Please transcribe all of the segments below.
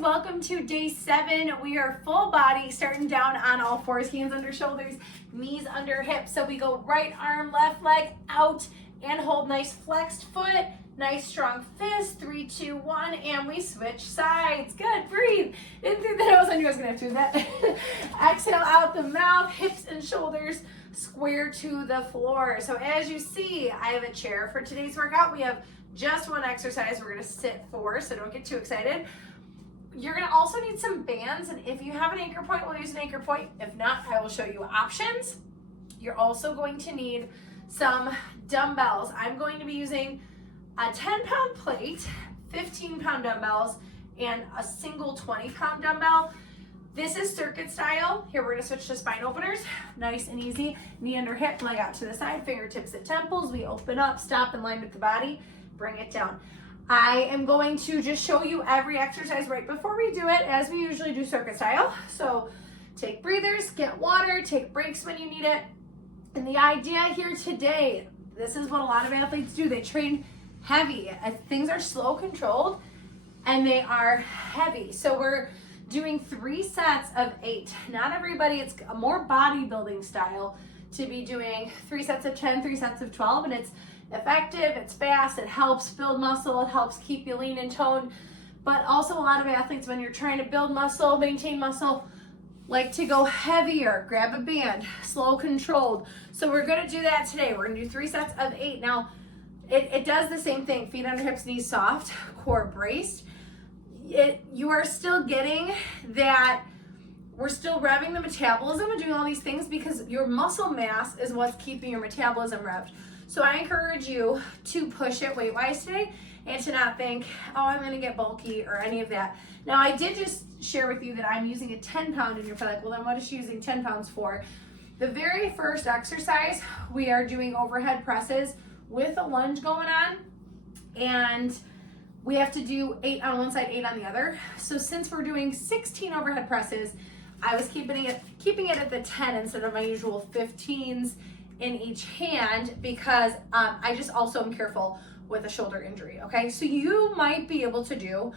welcome to day 7. We are full body, starting down on all fours, hands under shoulders, knees under hips. So we go right arm, left leg out and hold nice flexed foot, nice strong fist, 3, 2, 1, and we switch sides. Good, breathe in through the nose. I knew I was gonna have to do that. Exhale out the mouth, hips and shoulders square to the floor. So as you see, I have a chair for today's workout. We have just one exercise we're gonna sit for, so don't get too excited. You're gonna also need some bands, and if you have an anchor point, we'll use an anchor point. If not, I will show you options. You're also going to need some dumbbells. I'm going to be using a 10-pound plate, 15-pound dumbbells, and a single 20-pound dumbbell. This is circuit style. Here we're gonna switch to spine openers. Nice and easy. Knee under hip, leg out to the side, fingertips at temples. We open up, stop in line with the body, bring it down. I am going to just show you every exercise right before we do it, as we usually do circuit style. So take breathers, get water, take breaks when you need it. And the idea here today, this is what a lot of athletes do. They train heavy. Things are slow controlled and they are heavy. So we're doing 3 sets of 8. Not everybody, it's a more bodybuilding style to be doing 3 sets of 10, 3 sets of 12, and it's effective, it's fast, it helps build muscle, it helps keep you lean and toned. But also a lot of athletes, when you're trying to build muscle, maintain muscle, like to go heavier, grab a band, slow controlled. So we're gonna do that today. We're gonna do 3 sets of 8. Now, it does the same thing, feet under hips, knees soft, core braced. You are still getting that, we're still revving the metabolism and doing all these things because your muscle mass is what's keeping your metabolism revved. So I encourage you to push it weight-wise today and to not think, oh, I'm gonna get bulky or any of that. Now I did just share with you that I'm using a 10-pound, and you're like, well then what is she using 10 pounds for? The very first exercise, we are doing overhead presses with a lunge going on, and we have to do 8 on one side, 8 on the other. So since we're doing 16 overhead presses, I was keeping it at the 10 instead of my usual 15s in each hand, because I just also am careful with a shoulder injury, okay? So you might be able to do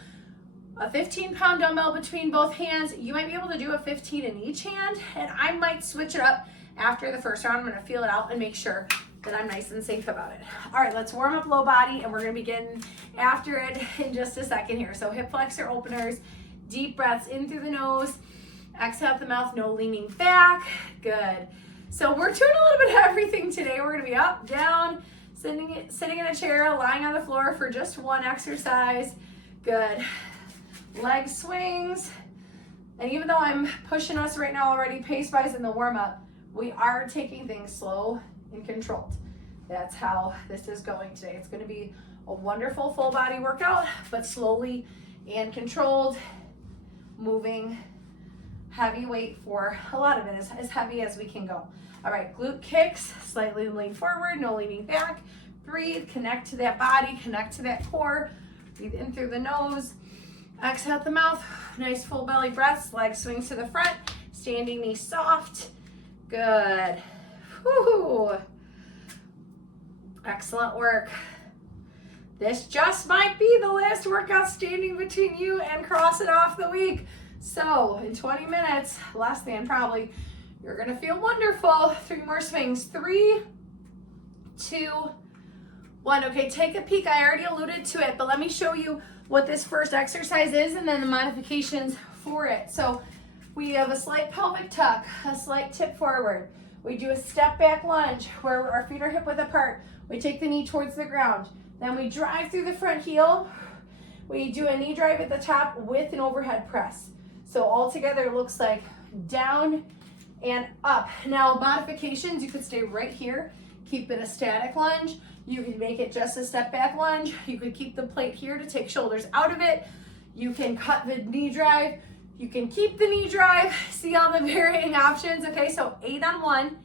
a 15-pound dumbbell between both hands. You might be able to do a 15 in each hand, and I might switch it up after the first round. I'm gonna feel it out and make sure that I'm nice and safe about it. All right, let's warm up low body, and we're gonna begin after it in just a second here. So hip flexor openers, deep breaths in through the nose, exhale out the mouth, no leaning back, good. So we're doing a little bit of everything today. We're gonna be up, down, sitting in a chair, lying on the floor for just one exercise, good. Leg swings, and even though I'm pushing us right now already pace-wise in the warm-up, we are taking things slow and controlled. That's how this is going today. It's gonna be a wonderful full body workout, but slowly and controlled, moving heavy weight for a lot of it, as heavy as we can go. All right, glute kicks, slightly lean forward, no leaning back. Breathe, connect to that body, connect to that core. Breathe in through the nose, exhale out the mouth. Nice full belly breaths, leg swings to the front, standing knee soft. Good. Whew. Excellent work. This just might be the last workout standing between you and crossing off the week. So in 20 minutes, less than probably, you're gonna feel wonderful. 3 more swings. 3, 2, 1. Okay, take a peek. I already alluded to it, but let me show you what this first exercise is and then the modifications for it. So we have a slight pelvic tuck, a slight tip forward. We do a step back lunge where our feet are hip width apart. We take the knee towards the ground. Then we drive through the front heel. We do a knee drive at the top with an overhead press. So all together it looks like down and up. Now modifications, you could stay right here, keep it a static lunge. You can make it just a step back lunge. You could keep the plate here to take shoulders out of it. You can cut the knee drive. You can keep the knee drive. See all the varying options. Okay, so 8 on one,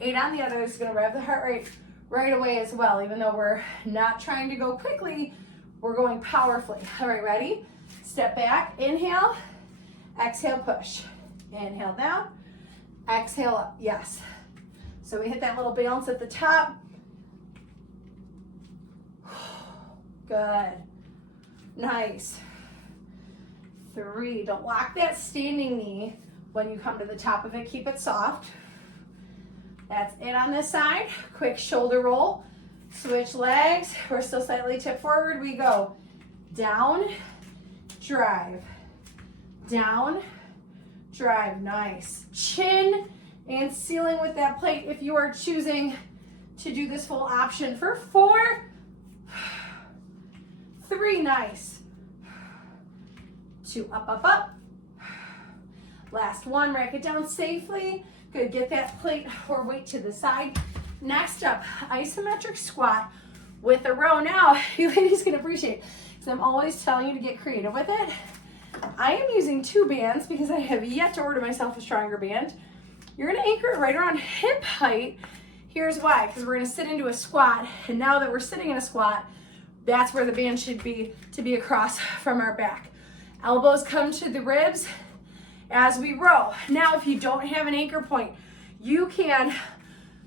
8 on the other. It's gonna rev the heart rate right away as well. Even though we're not trying to go quickly, we're going powerfully. All right, ready? Step back, inhale, exhale, push. Inhale down, exhale up, yes. So we hit that little balance at the top. Good, nice. 3. Don't lock that standing knee when you come to the top of it. Keep it soft. That's it on this side. Quick shoulder roll. Switch legs. We're still slightly tipped forward. We go down, drive, down, drive. Nice. Chin and ceiling with that plate if you are choosing to do this full option for 4, 3. Nice. 2, up, up, up. Last 1, rack it down safely. Good, get that plate or weight to the side. Next up, isometric squat with a row. Now, you ladies can appreciate, because I'm always telling you to get creative with it. I am using 2 bands because I have yet to order myself a stronger band. You're gonna anchor it right around hip height. Here's why, because we're gonna sit into a squat, and now that we're sitting in a squat, that's where the band should be, to be across from our back. Elbows come to the ribs as we row. Now, if you don't have an anchor point, you can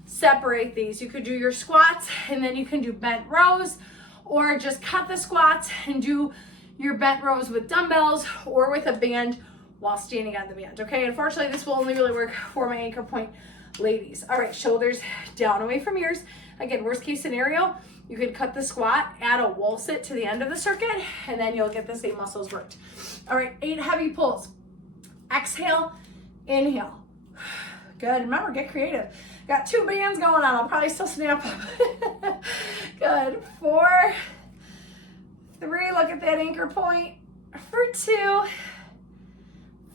separate these. You could do your squats and then you can do bent rows, or just cut the squats and do your bent rows with dumbbells or with a band while standing on the band, okay? Unfortunately, this will only really work for my anchor point ladies. All right, shoulders down away from ears. Again, worst case scenario, you could cut the squat, add a wall sit to the end of the circuit, and then you'll get the same muscles worked. All right, 8 heavy pulls. Exhale, inhale. Good, remember, get creative. Got 2 bands going on, I'll probably still snap up. Good, 4, 3, look at that anchor point. For 2,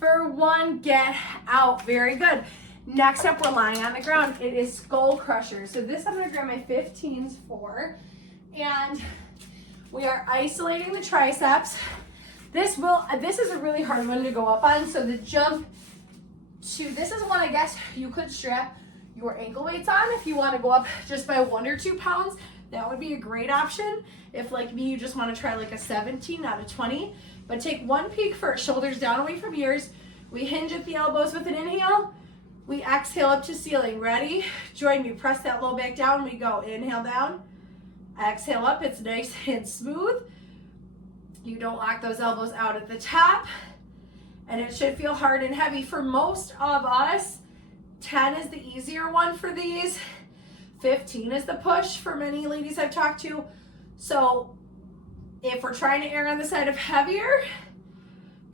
for 1, get out, very good. Next up, we're lying on the ground. It is skull crusher. So this I'm gonna grab my 15s for, and we are isolating the triceps. This is a really hard one to go up on. So the jump to, this is one I guess you could strap your ankle weights on if you want to go up just by 1 or 2 pounds. That would be a great option. If like me, you just want to try like a 17, not a 20. But take 1 peak first, shoulders down away from ears. We hinge at the elbows with an inhale. We exhale up to ceiling. Ready? Join me. Press that low back down. We go. Inhale down. Exhale up. It's nice and smooth. You don't lock those elbows out at the top. And it should feel hard and heavy. For most of us, 10 is the easier one for these. 15 is the push for many ladies I've talked to. So if we're trying to err on the side of heavier,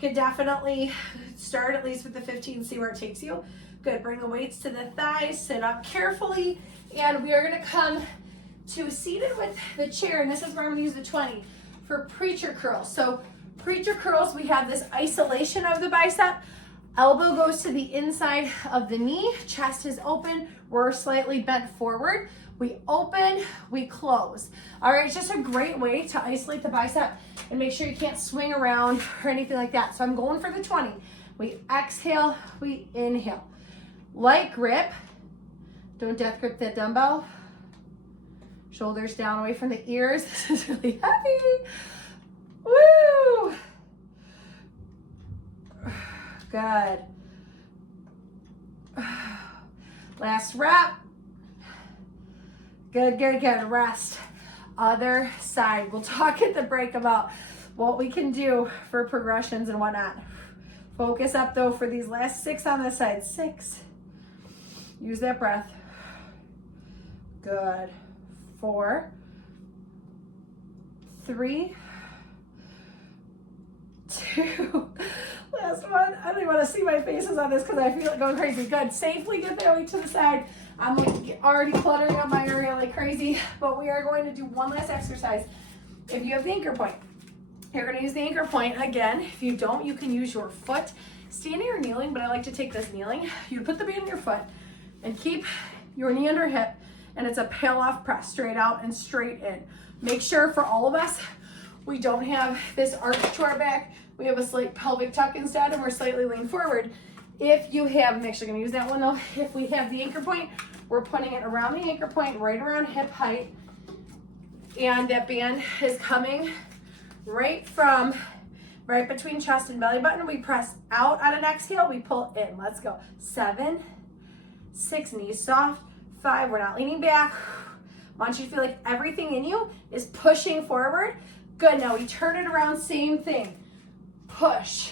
could definitely start at least with the 15, see where it takes you. Good, bring the weights to the thighs, sit up carefully, and we are gonna come to seated with the chair, and this is where I'm gonna use the 20 for preacher curls. So preacher curls, we have this isolation of the bicep. Elbow goes to the inside of the knee, chest is open, we're slightly bent forward. We open, we close. All right, it's just a great way to isolate the bicep and make sure you can't swing around or anything like that. So I'm going for the 20. We exhale, we inhale. Light grip, don't death grip that dumbbell. Shoulders down away from the ears. This is really heavy. Woo! Good. Last rep. Good, good, good. Rest. Other side. We'll talk at the break about what we can do for progressions and whatnot. Focus up though for these last 6 on this side. 6. Use that breath. Good. 4, 3, 2. Last one. I don't even want to see my faces on this because I feel it going crazy. Good. Safely get that weight to the side. I'm already cluttering up my area like crazy, but we are going to do one last exercise. If you have the anchor point, you're going to use the anchor point again. If you don't, you can use your foot, standing or kneeling, but I like to take this kneeling. You put the band in your foot and keep your knee under hip, and it's a peel off press, straight out and straight in. Make sure for all of us, we don't have this arch to our back. We have a slight pelvic tuck instead, and we're slightly lean forward. If you have, I'm actually gonna use that one though. If we have the anchor point, we're putting it around the anchor point, right around hip height. And that band is coming right between chest and belly button. We press out on an exhale, we pull in. Let's go. 7, 6, knees soft. 5, we're not leaning back. I want you to feel like everything in you is pushing forward. Good, now we turn it around, same thing. Push,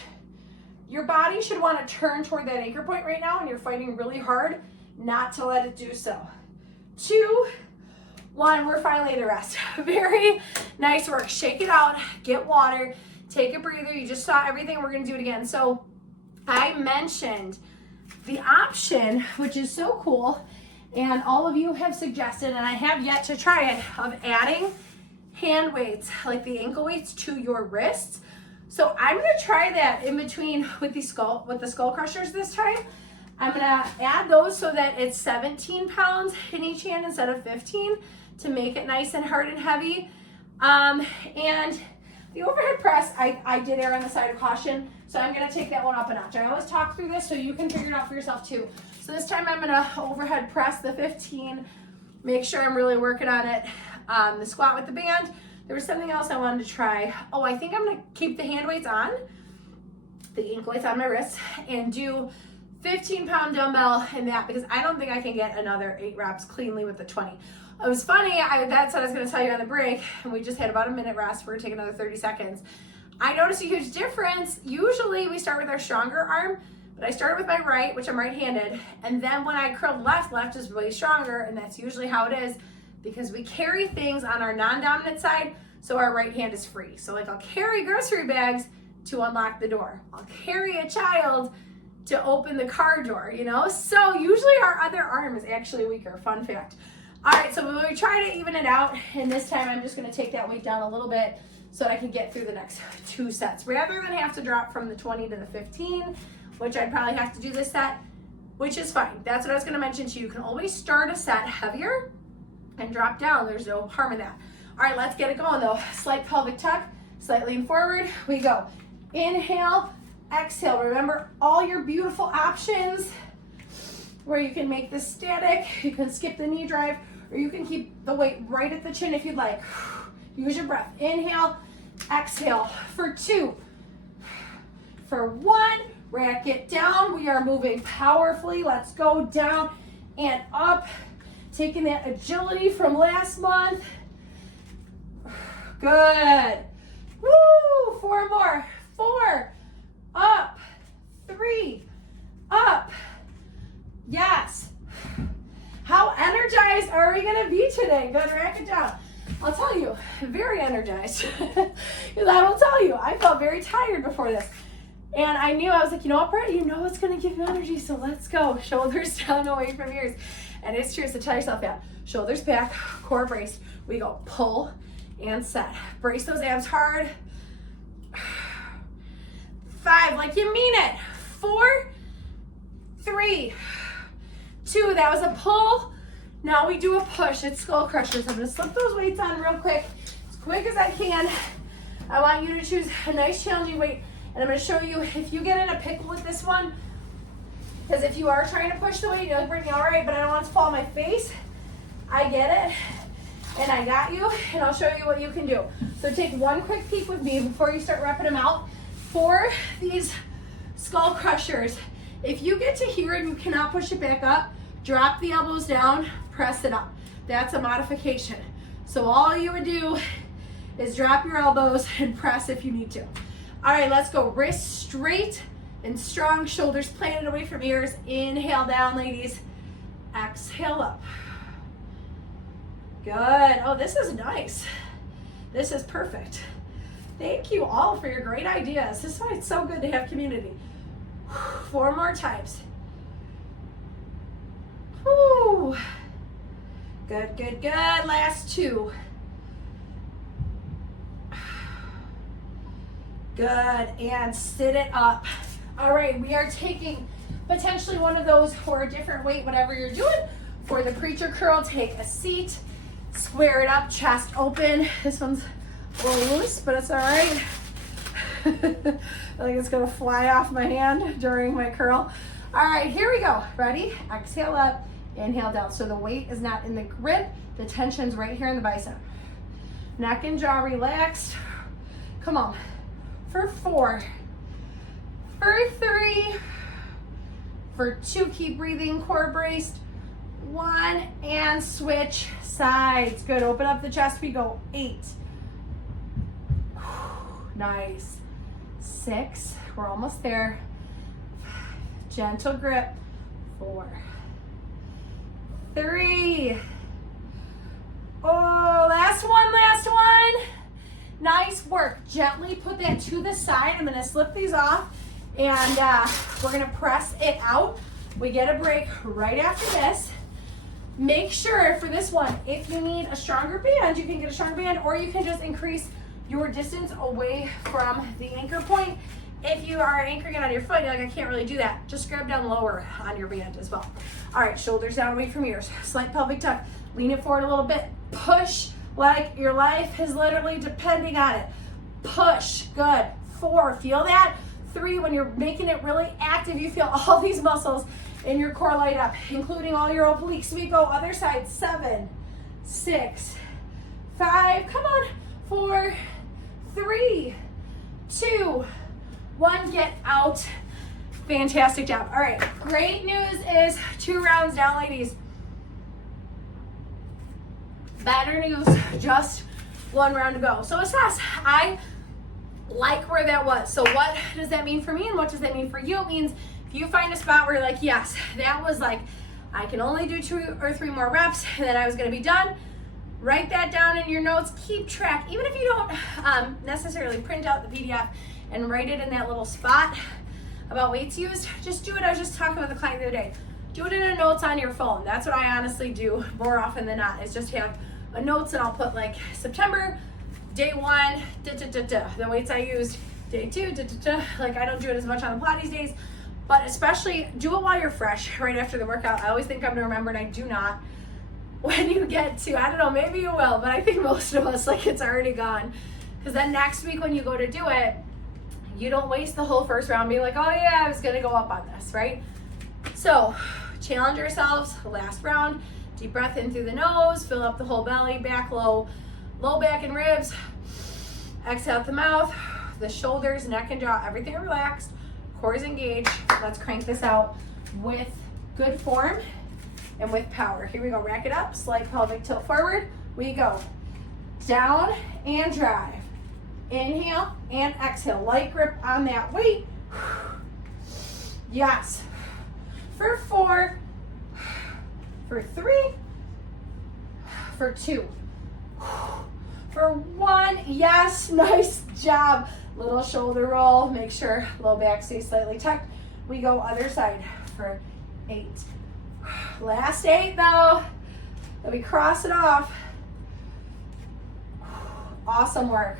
your body should want to turn toward that anchor point right now, and you're fighting really hard not to let it do so. 2, 1, we're finally at a rest. Very nice work. Shake it out, get water, take a breather. You just saw everything. We're gonna do it again. So I mentioned the option, which is so cool, and all of you have suggested, and I have yet to try it, of adding hand weights, like the ankle weights, to your wrists. So I'm gonna try that in between with the skull crushers this time. I'm gonna add those so that it's 17 pounds in each hand instead of 15 to make it nice and hard and heavy. And the overhead press, I did err on the side of caution, so I'm gonna take that one up a notch. I always talk through this so you can figure it out for yourself too. So this time I'm gonna overhead press the 15, make sure I'm really working on it. The squat with the band. There was something else I wanted to try. Oh, I think I'm gonna keep the hand weights on, the ankle weights on my wrists, and do 15-pound dumbbell in that, because I don't think I can get another 8 reps cleanly with the 20. It was funny, that's what I was gonna tell you on the break, and we just had about a minute rest. We're gonna take another 30 seconds. I noticed a huge difference. Usually we start with our stronger arm, but I started with my right, which I'm right-handed, and then when I curled left is way stronger, and that's usually how it is, because we carry things on our non-dominant side, so our right hand is free. So like I'll carry grocery bags to unlock the door. I'll carry a child to open the car door, you know? So usually our other arm is actually weaker, fun fact. All right, so when we try to even it out, and this time I'm just gonna take that weight down a little bit so that I can get through the next 2 sets, rather than have to drop from the 20 to the 15, which I'd probably have to do this set, which is fine. That's what I was gonna mention to you. You can always start a set heavier and drop down. There's no harm in that. All right, let's get it going though. Slight pelvic tuck, slight lean forward. We go. Inhale, exhale. Remember all your beautiful options where you can make this static, you can skip the knee drive, or you can keep the weight right at the chin if you'd like. Use your breath. Inhale, exhale for 2, for 1. Rack it down. We are moving powerfully. Let's go down and up. Taking that agility from last month. Good. Woo! 4 more. 4. Up. 3. Up. Yes. How energized are we going to be today? Good. Rack it down. I'll tell you, very energized. Because I will tell you, I felt very tired before this. And I knew, I was like, you know what, Brett? You know it's going to give you energy, so let's go. Shoulders down, away from ears. And it's true, so tell yourself that. Shoulders back, core braced. We go pull and set. Brace those abs hard. 5, like you mean it. 4, 3, 2, that was a pull. Now we do a push. It's skull crushers. I'm gonna slip those weights on real quick as I can. I want you to choose a nice challenging weight, and I'm gonna show you if you get in a pickle with this one, because if you are trying to push the weight, you're like, Brittany, all right, but I don't want it to fall on my face. I get it, and I got you, and I'll show you what you can do. So take one quick peek with me before you start repping them out. For these skull crushers, if you get to here and you cannot push it back up, drop the elbows down, press it up. That's a modification. So all you would do is drop your elbows and press if you need to. All right, let's go. Wrists straight and strong, shoulders planted away from ears. Inhale down, ladies. Exhale up. Good. Oh, this is nice. This is perfect. Thank you all for your great ideas. This is why it's so good to have community. 4 more times. Whew. Good, good, good. Last 2. Good, and sit it up. All right, we are taking potentially one of those or a different weight, whatever you're doing. For the preacher curl, take a seat, square it up, chest open. This one's a little loose, but it's all right. I think it's gonna fly off my hand during my curl. All right, here we go. Ready? Exhale up, inhale down. So the weight is not in the grip, the tension's right here in the bicep. Neck and jaw relaxed. Come on. For 4, for 3, for 2, keep breathing, core braced. 1, and switch sides. Good, open up the chest, we go. 8. Nice. 6, we're almost there. gentle grip. 4, 3. Oh, last one, last one. Nice work. Gently put that to the side. I'm gonna slip these off and we're gonna press it out. We get a break right after this. Make sure for this one, if you need a stronger band, you can get a stronger band, or you can just increase your distance away from the anchor point. If you are anchoring it on your foot, you're like, I can't really do that. Just grab down lower on your band as well. All right, shoulders down away from ears. Slight pelvic tuck. Lean it forward a little bit. Push like your life is literally depending on it. Push, good. 4, feel that? 3, when you're making it really active, you feel all these muscles in your core light up, including all your obliques. We go other side. 7, 6, 5, come on. 4, 3, 2, 1, get out. Fantastic job. All right, great news is 2 rounds down, ladies. Better news, just 1 round to go. So assess, I like where that was. So what does that mean for me and what does that mean for you? It means if you find a spot where you're like, yes, that was like, I can only do 2 or 3 more reps and then I was gonna be done, write that down in your notes, keep track. Even if you don't necessarily print out the PDF and write it in that little spot about weights used, just do it. I was just talking with a client the other day. Do it in a notes on your phone. That's what I honestly do more often than not, is just have a notes and I'll put like September, day 1, the weights I used, day 2, like I don't do it as much on the Pilates days, but especially do it while you're fresh, right after the workout. I always think I'm gonna remember and I do not. When you get to, I don't know, maybe you will, but I think most of us, like, it's already gone. Because then next week when you go to do it, you don't waste the whole first round being like, oh yeah, I was gonna go up on this, right? So challenge yourselves, last round, deep breath in through the nose, fill up the whole belly, back low, low back and ribs, exhale out the mouth, the shoulders, neck and jaw, everything relaxed, core is engaged. Let's crank this out with good form and with power. Here we go, rack it up, slight pelvic tilt forward. We go down and drive. Inhale and exhale, light grip on that weight. Yes. For 4, for 3, for 2, for 1, yes, nice job. Little shoulder roll, make sure low back stays slightly tucked. We go other side for 8. Last 8 though, then we cross it off. Awesome work.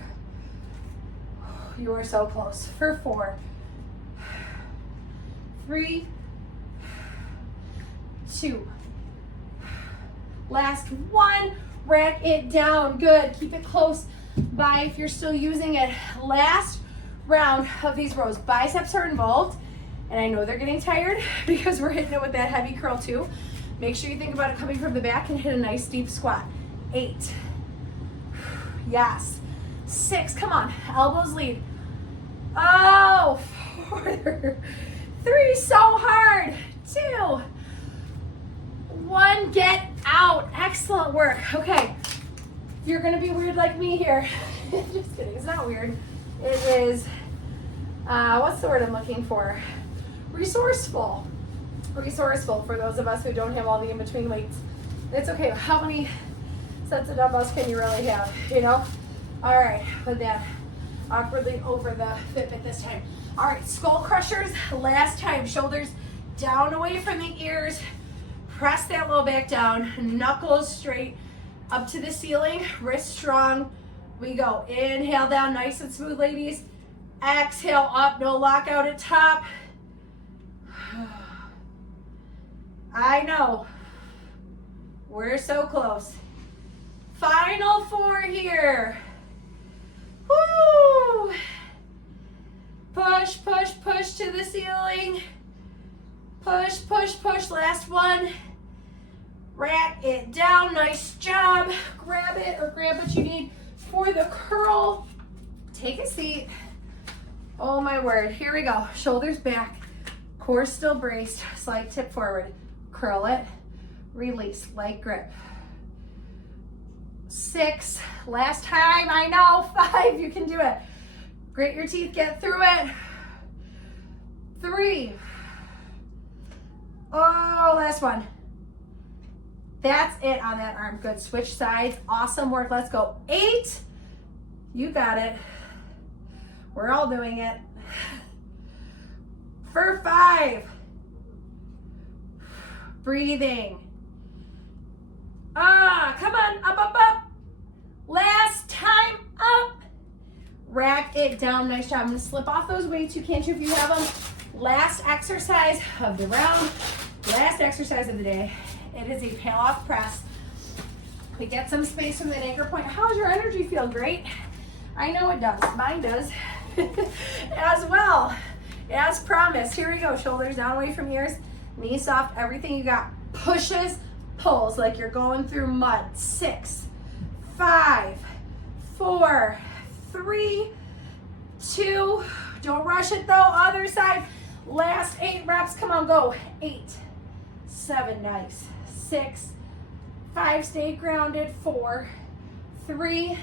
You are so close. For 4, 3, 2. Last 1, rack it down, good. Keep it close by if you're still using it. Last round of these rows. Biceps are involved, and I know they're getting tired because we're hitting it with that heavy curl too. Make sure you think about it coming from the back and hit a nice deep squat. 8, yes. 6, come on, elbows lead. Oh, 4, 3, so hard. 2, 1, get out. Excellent work. Okay, you're gonna be weird like me here. Just kidding, it's not weird. It is, what's the word I'm looking for? Resourceful. Resourceful for those of us who don't have all the in-between weights. It's okay, how many sets of dumbbells can you really have, you know? All right, put that awkwardly over the Fitbit this time. All right, skull crushers, last time. Shoulders down away from the ears. Press that low back down, knuckles straight up to the ceiling, wrist strong. We go, inhale down, nice and smooth, ladies. Exhale up, no lockout at top. I know, we're so close. Final 4 here. Woo! Push, push, push to the ceiling. Push, push, push, last 1. Rack it down, nice job. Grab it or grab what you need for the curl. Take a seat. Oh my word, here we go. Shoulders back, core still braced, slight tip forward. Curl it, release, light grip. 6, last time, I know. 5, you can do it. Grit your teeth, get through it. 3, Oh, last one. That's it on that arm. Good. Switch sides. Awesome work. Let's go. 8. You got it. We're all doing it. For 5. Breathing. Come on. Up, up, up. Last time up. Rack it down. Nice job. I'm going to slip off those weights. You can too if you have them. Last exercise of the round. Last exercise of the day. It is a peel off press. We get some space from that anchor point. How's your energy feel? Great. I know it does. Mine does as well. As promised. Here we go. Shoulders down away from ears. Knees soft. Everything you got. Pushes, pulls like you're going through mud. 6, 5, 4, 3, 2. Don't rush it though. Other side. Last 8 reps. Come on, go. 8, 7, nice. 6, 5, stay grounded. 4, 3,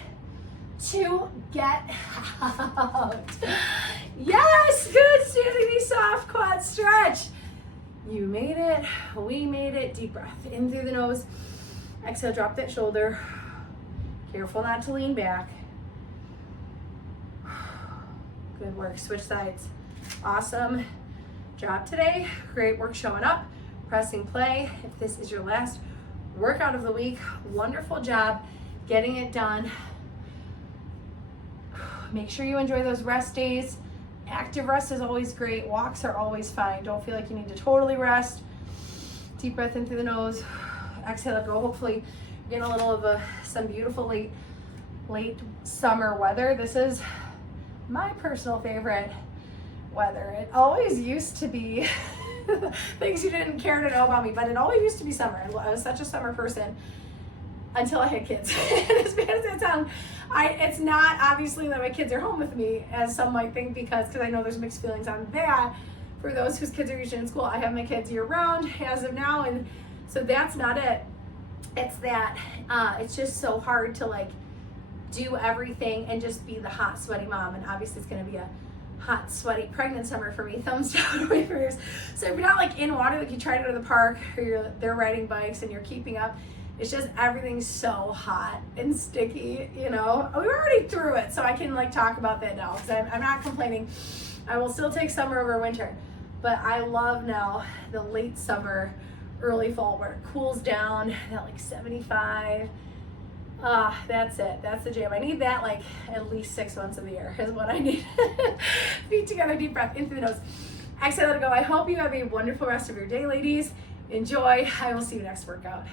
2, get out. Yes, good. Standing knee soft, quad stretch. You made it. We made it. Deep breath in through the nose. Exhale, drop that shoulder. Careful not to lean back. Good work. Switch sides. Awesome job today. Great work showing up. Pressing play. If this is your last workout of the week, wonderful job getting it done. Make sure you enjoy those rest days. Active rest is always great. Walks are always fine. Don't feel like you need to totally rest. Deep breath in through the nose. Exhale, go. Hopefully you're getting a little of some beautiful late summer weather. This is my personal favorite weather. It always used to be things you didn't care to know about me, but it always used to be summer. I was such a summer person until I had kids. As bad as it sounds, it's not obviously that my kids are home with me, as some might think, because I know there's mixed feelings on that. For those whose kids are usually in school, I have my kids year round as of now, and so that's not it. It's that it's just so hard to like do everything and just be the hot, sweaty mom. And obviously it's going to be a hot, sweaty, pregnant summer for me. Thumbs down away from yours. So if you're not like in water, like you try to go to the park, or they're riding bikes and you're keeping up, it's just everything's so hot and sticky, you know. We were already through it, so I can like talk about that now, because I'm not complaining. I will still take summer over winter, but I love now the late summer, early fall, where it cools down at like 75. That's it. That's the jam. I need that like at least 6 months of the year is what I need. Feet together, deep breath in through the nose. Exhale, let it go. I hope you have a wonderful rest of your day, ladies. Enjoy. I will see you next workout.